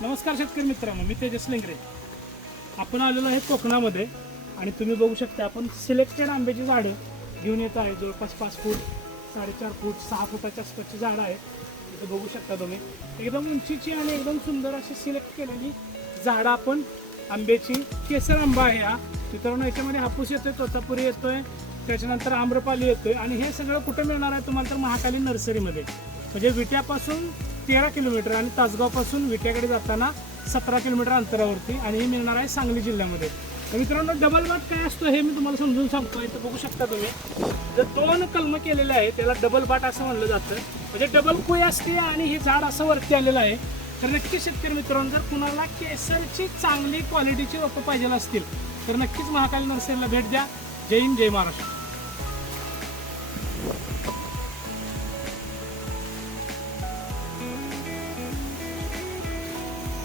नमस्कार शेतकरी मित्रांनो, मी तेजस लेंगरे. आपण आलेलो आहे कोकणामध्ये आणि तुम्ही बघू शकता आपण सिलेक्टेड आंब्याची झाडं घेऊन येत आहे. जवळपास 5 फूट 4.5 फूट 6 फुटाच्या आसपासची झाडं आहेत. इथं बघू शकता तुम्ही एकदम उंचीची आणि एकदम सुंदर अशी सिलेक्ट केलेली झाडं आपण आंब्याची. केसर आंबा आहे हा मित्रांनो. याच्यामध्ये हापूस येतोय, तोतापुरी येतोय, त्याच्यानंतर आम्रपाली येतोय आणि हे सगळं कुठं मिळणार आहे तुम्हाला तर महाकाली नर्सरीमध्ये. म्हणजे विट्यापासून 13 किलोमीटर आणि तासगावपासून विट्याकडे जाताना 17 किलोमीटर अंतरावरती आणि हे मिळणार आहे सांगली जिल्ह्यामध्ये. तर मित्रांनो, डबल बाट काय असतो हे मी तुम्हाला समजून सांगतो. इथं बघू शकता तुम्ही, जर 2 कलम केलेले आहे त्याला डबल बाट असं म्हणलं जातं. म्हणजे डबल कुई असते आणि हे झाड असं वरती आलेलं आहे. तर नक्कीच शेतकरी मित्रांनो, जर कुणाला केसरची चांगली क्वालिटीची रोपं पाहिजे असतील तर नक्कीच महाकाली नर्सरीला भेट द्या. जय हिंद, जय महाराष्ट्र.